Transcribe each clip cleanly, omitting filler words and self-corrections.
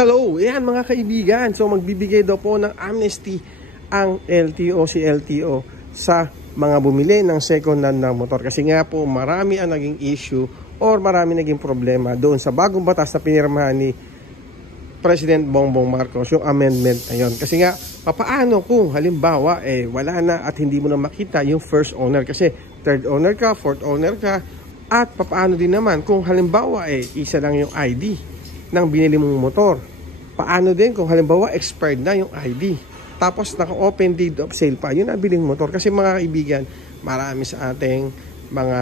Hello, yan mga kaibigan. So magbibigay daw po ng amnesty ang LTO, si LTO sa mga bumili ng second hand na motor. Kasi nga po marami ang naging issue or marami naging problema doon sa bagong batas na pinirmahan ni President Bongbong Marcos, yung amendment na yun. Kasi nga, papaano kung halimbawa wala na at hindi mo na makita yung first owner? Kasi third owner ka, fourth owner ka, at papaano din naman kung halimbawa isa lang yung ID ng binili mong motor. Paano din kung halimbawa expired na yung ID, tapos naka-open deed of sale pa yung nabiling motor? Kasi mga kaibigan, marami sa ating mga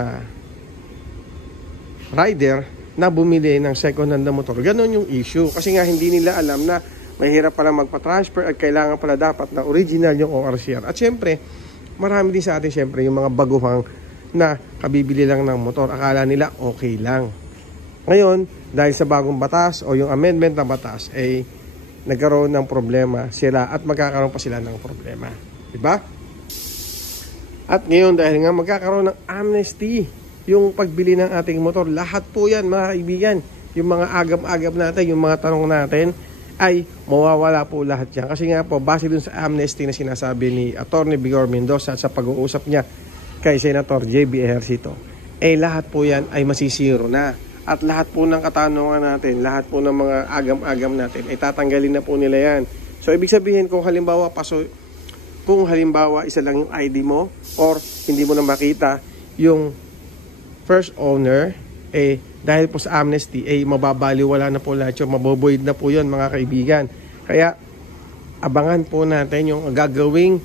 rider na bumili ng second hand na motor, ganon yung issue. Kasi nga hindi nila alam na mahirap pala magpa-transfer at kailangan pala dapat na original yung ORCR. At syempre, marami din sa atin syempre yung mga baguhang na kabibili lang ng motor, akala nila okay lang. Ngayon, dahil sa bagong batas o yung amendment ng batas, nagkaroon ng problema sila at magkakaroon pa sila ng problema. Diba? At ngayon, dahil nga magkakaroon ng amnesty yung pagbili ng ating motor, lahat po yan mga kaibigan, yung mga agam-agam natin, yung mga tanong natin, ay mawawala po lahat yan. Kasi nga po, base dun sa amnesty na sinasabi ni Atty. Vigor Mendoza at sa pag-uusap niya kay Senator JB Ejercito, lahat po yan ay masisiro na. At lahat po ng katanungan natin, lahat po ng mga agam-agam natin, tatanggalin na po nila yan. So, ibig sabihin, kung halimbawa, isa lang yung ID mo, or hindi mo na makita yung first owner, dahil po sa amnesty, mababaliwala na po lahat yun, maboboid na po yun mga kaibigan. Kaya, abangan po natin yung gagawing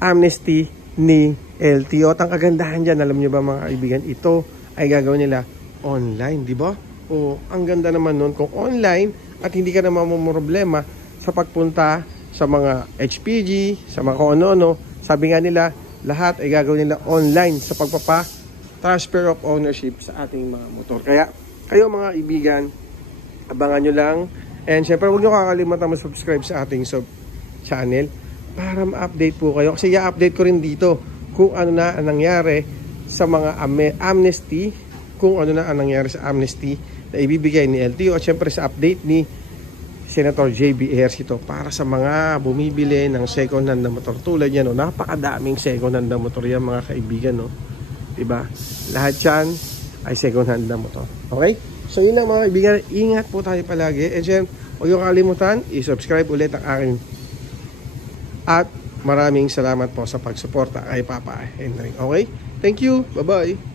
amnesty ni LTO. At ang kagandahan dyan, alam nyo ba mga kaibigan, ito ay gagawin nila online, di ba? O ang ganda naman nun kung online at hindi ka na mamumroblema sa pagpunta sa mga HPG, sa mga ano-ano. Sabi nga nila, lahat ay gagawin nila online sa transfer of ownership sa ating mga motor. Kaya kayo mga ibigan, abangan nyo lang. And syempre, huwag nyo kakalimutan mag-subscribe sa ating channel para ma-update po kayo. Kasi i-update ko rin dito kung ano na ang nangyari sa mga amnesty, kung ano na ang nangyari sa amnesty na ibibigay ni LTO, at syempre sa update ni Senator JB Ejercito para sa mga bumibili ng second hand na motor. Tulad yan, napakadaming second hand na motor yan mga kaibigan, diba? Lahat yan ay second hand na motor. Okay? So yun lang mga kaibigan, ingat po tayo palagi. And syempre, huwag yung kalimutan, i-subscribe ulit ang aking. At maraming salamat po sa pagsuporta kay Papa Henry. Okay? Thank you. Bye-bye.